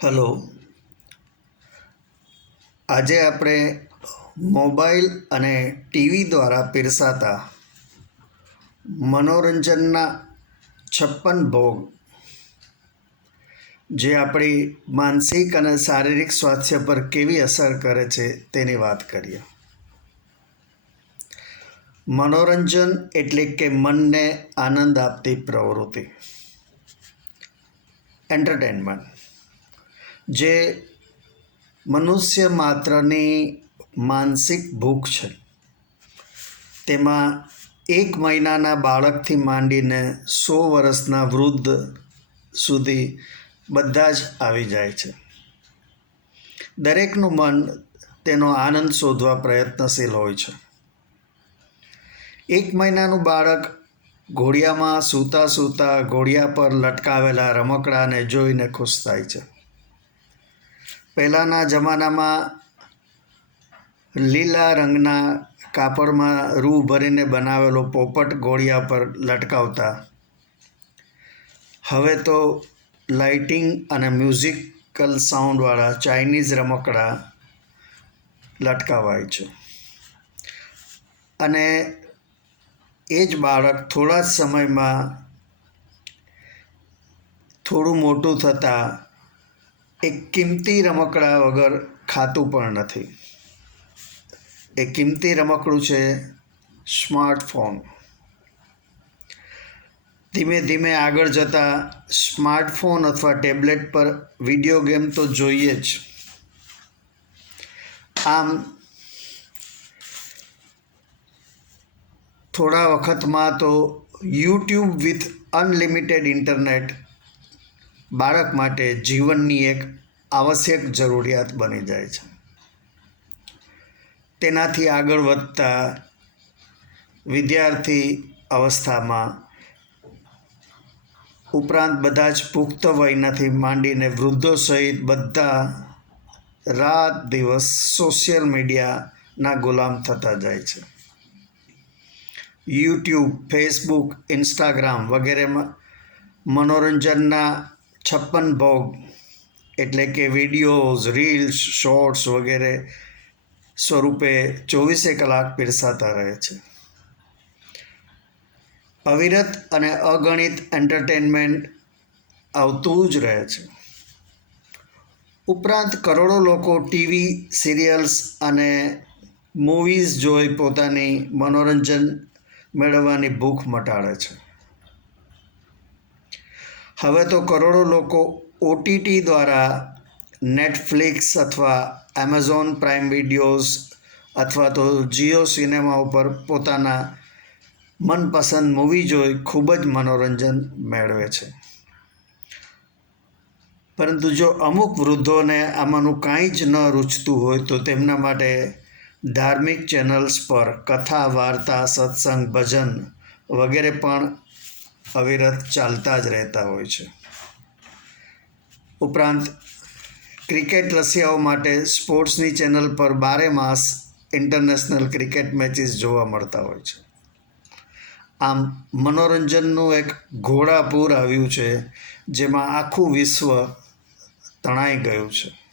Hello આજે આપણે mobile અને ટીવી દ્વારા પીરસાતા મનોરંજનના છપ્પન ભોગ, જે આપણી માનસિક અને શારીરિક સ્વાસ્થ્ય પર કેવી અસર કરે છે તેની વાત કરીએ. મનોરંજન એટલે કે મનને આનંદ આપતી પ્રવૃત્તિ. એન્ટરટેનમેન્ટ જે મનુષ્ય માત્રની માનસિક ભૂખ છે. તેમાં એક મહિનાના બાળકથી માંડીને સો વર્ષના વૃદ્ધ સુધી બધા જ આવી જાય છે. દરેકનું મન તેનો આનંદ શોધવા પ્રયત્નશીલ હોય છે. એક મહિનાનું બાળક ઘોડિયામાં સૂતા સૂતા ઘોડિયા પર લટકાવેલા રમકડાને જોઈને ખુશ થાય છે. પહેલાંના જમાનામાં લીલા રંગના કાપડમાં રૂ ભરીને બનાવેલો પોપટ ઘોડિયા પર લટકાવતા. હવે તો લાઇટિંગ અને મ્યુઝિકલ સાઉન્ડવાળા ચાઇનીઝ રમકડા લટકાવાય છે. અને એ જ બાળક થોડા જ સમયમાં થોડું મોટું થતાં એક કિંમતી રમકડા વગર ખાતું પણ નથી. એ કિંમતી રમકડું છે સ્માર્ટફોન. ધીમે ધીમે આગળ જતાં સ્માર્ટફોન અથવા ટેબ્લેટ પર વીડિયો ગેમ તો જોઈએ જ. આમ થોડા વખતમાં તો યુટ્યુબ વિથ અનલિમિટેડ ઇન્ટરનેટ બાળક માટે જીવનની એક આવશ્યક જરૂરિયાત બની જાય છે. તેનાથી આગળ વધતા વિદ્યાર્થી અવસ્થામાં ઉપરાંત બધા જ પુખ્ત વયનાથી માંડીને વૃદ્ધો સહિત બધા રાત દિવસ સોશિયલ મીડિયાના ગુલામ થતા જાય છે. યુટ્યુબ, ફેસબુક, ઇન્સ્ટાગ્રામ વગેરેમાં મનોરંજનના છપ્પન ભોગ. એટલે કે વિડીયોઝ, રીલ્સ, શોર્ટ્સ વગેરે સ્વરૂપે ચોવીસે કલાક પીરસાતા રહે છે. અવિરત અને અગણિત એન્ટરટેનમેન્ટ આવતું જ રહે છે. ઉપરાંત કરોડો લોકો ટીવી, સિરિયલ્સ અને મૂવીઝ જોઈ પોતાની મનોરંજન મેળવવાની ભૂખ મટાડે છે. હવે તો કરોડો લોકો ઓટીટી દ્વારા નેટફ્લિક્સ અથવા એમેઝોન પ્રાઇમ વિડીયોઝ અથવા તો જીઓ સિનેમા ઉપર પોતાના મનપસંદ મૂવી જોઈ ખૂબ જ મનોરંજન મેળવે છે. પરંતુ જો અમુક વૃદ્ધોને આમાંનું કાંઈ જ ન રૂચતું હોય તો તેમના માટે ધાર્મિક ચેનલ્સ પર કથા, વાર્તા, સત્સંગ, ભજન વગેરે પણ અવિરત ચાલતા જ રહેતા હોય છે. ઉપરાંત, ક્રિકેટ રસિયાઓ માટે સ્પોર્ટ્સની ચેનલ પર બારે માસ ઇન્ટરનેશનલ ક્રિકેટ મેચિસ જોવા મળતા હોય છે. આમ, મનોરંજનનું એક ઘોડાપૂર આવ્યું છે, જેમાં આખું વિશ્વ તણાઈ ગયું છે.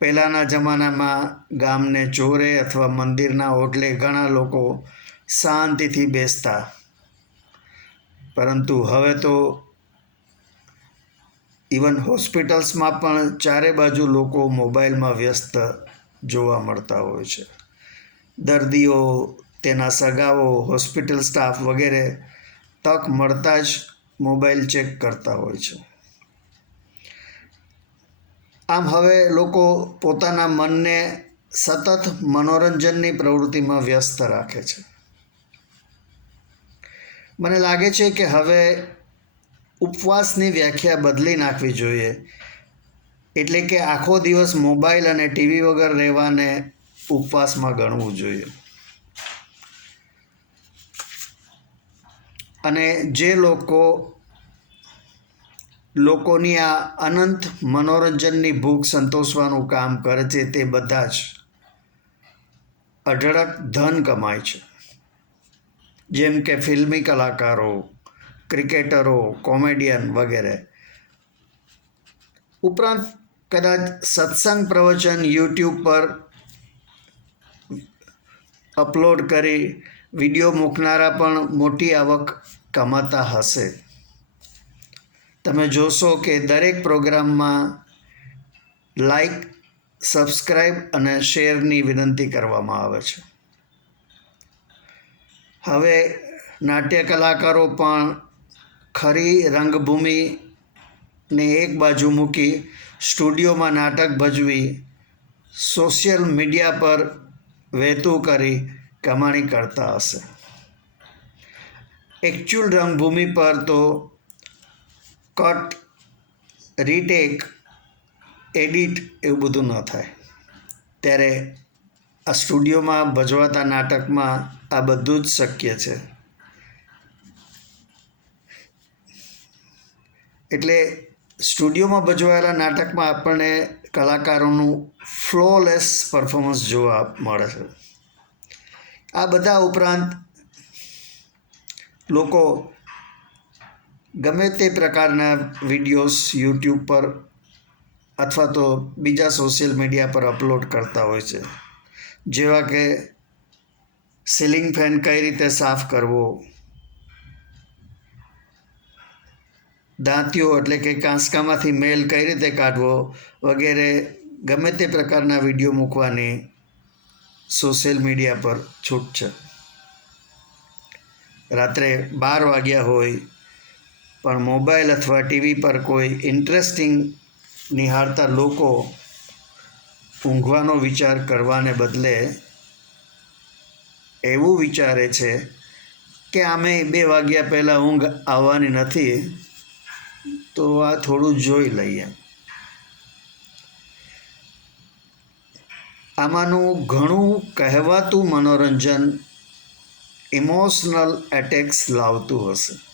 પહેલાંના જમાનામાં ગામને ચોરે અથવા મંદિરના ઓટલે ઘણા લોકો શાંતિથી બેસતા. પરંતુ હવે તો ઇવન હોસ્પિટલ્સમાં પણ ચારે બાજુ લોકો મોબાઈલમાં વ્યસ્ત જોવા મળતા હોય છે. દર્દીઓ, તેના સગાઓ, હોસ્પિટલ સ્ટાફ વગેરે તક મળતા જ મોબાઈલ ચેક કરતા હોય છે. આમ હવે લોકો પોતાના મનને સતત મનોરંજનની પ્રવૃત્તિમાં વ્યસ્ત રાખે છે. મને લાગે છે કે હવે ઉપવાસની વ્યાખ્યા બદલી નાખવી જોઈએ. એટલે કે આખો દિવસ મોબાઈલ અને ટીવી વગર રહેવાને ઉપવાસમાં ગણવું જોઈએ. અને જે લોકો લોકોની આ અનંત મનોરંજનની ભૂખ સંતોષવાનું કામ કરે છે તે બધા જ અઢળક ધન કમાય છે. જેમ કે ફિલ્મી કલાકારો, ક્રિકેટરો, કોમેડિયન વગેરે. ઉપરાંત કદાચ સત્સંગ પ્રવચન યુટ્યુબ પર અપલોડ કરી વીડિયો મૂકનારા પણ મોટી આવક કમાતા હશે. તમે જોશો કે દરેક પ્રોગ્રામમાં લાઈક સબસ્ક્રાઈબ અને શેરની વિનંતી કરવામાં આવે છે. હવે નાટ્ય કલાકારો પણ ખરી રંગભૂમિને એક બાજુ મૂકી સ્ટુડિયોમાં નાટક ભજવી સોશિયલ મીડિયા પર વહેતું કરી કમાણી કરતા હશે. એકચ્યુઅલ રંગભૂમિ પર તો કટ રીટેક એડિટ એવું બધું ન થાય. ત્યારે આ સ્ટુડિયોમાં ભજવાતા નાટકમાં આ બધું જ શક્ય છે. એટલે સ્ટુડિયોમાં ભજવાયેલા નાટકમાં આપણને કલાકારોનું ફ્લોલેસ પરફોર્મન્સ જોવા મળે છે. આ બધા ઉપરાંત લોકો ગમે તે પ્રકારના વિડીયોઝ યુટ્યુબ પર અથવા તો બીજા સોશિયલ મીડિયા પર અપલોડ કરતા હોય છે. જેવા કે સીલિંગ ફેન કઈ રીતે સાફ કરવો? દાંતીઓ એટલે કે કાંસકામાંથી મેલ કઈ રીતે કાઢવો? વગેરે ગમે તે પ્રકારના વીડિયો મૂકવાની સોશિયલ મીડિયા પર છૂટ છે. રાત્રે બાર વાગ્યા હોય પણ મોબાઈલ અથવા ટીવી પર કોઈ ઇન્ટરેસ્ટિંગ નિહાળતા લોકો ઊંઘવાનો વિચાર કરવાને બદલે એવું વિચારે છે કે આમે બે વાગ્યા પહેલાં ઊંઘ આવવાની નથી, તો આ થોડું જોઈ લઈએ. આમાંનું ઘણું કહેવાતું મનોરંજન ઇમોશનલ એટેક્સ લાવતું હશે.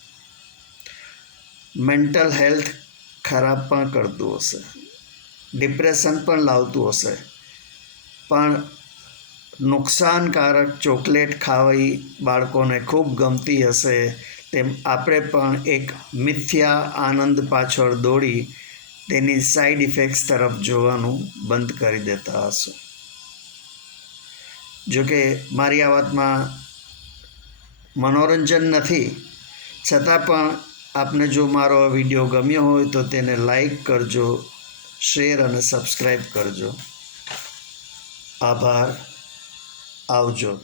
મેન્ટલ હેલ્થ ખરાબ પણ કરતું હશે. ડિપ્રેશન પણ લાવતું હશે. પણ નુકસાનકારક ચોકલેટ ખાવી બાળકોને ખૂબ ગમતી હશે, તેમ આપણે પણ એક મિથ્યા આનંદ પાછળ દોડી તેની સાઈડ ઇફેક્ટ્સ તરફ જોવાનું બંધ કરી દેતા હશો. જોકે મારી આ વાતમાં મનોરંજન નથી, છતાં પણ આપને જો મારો આ વીડિયો ગમ્યો હોય તો તેને લાઈક કરજો, શેર અને સબસ્ક્રાઈબ કરજો. આભાર. આવજો.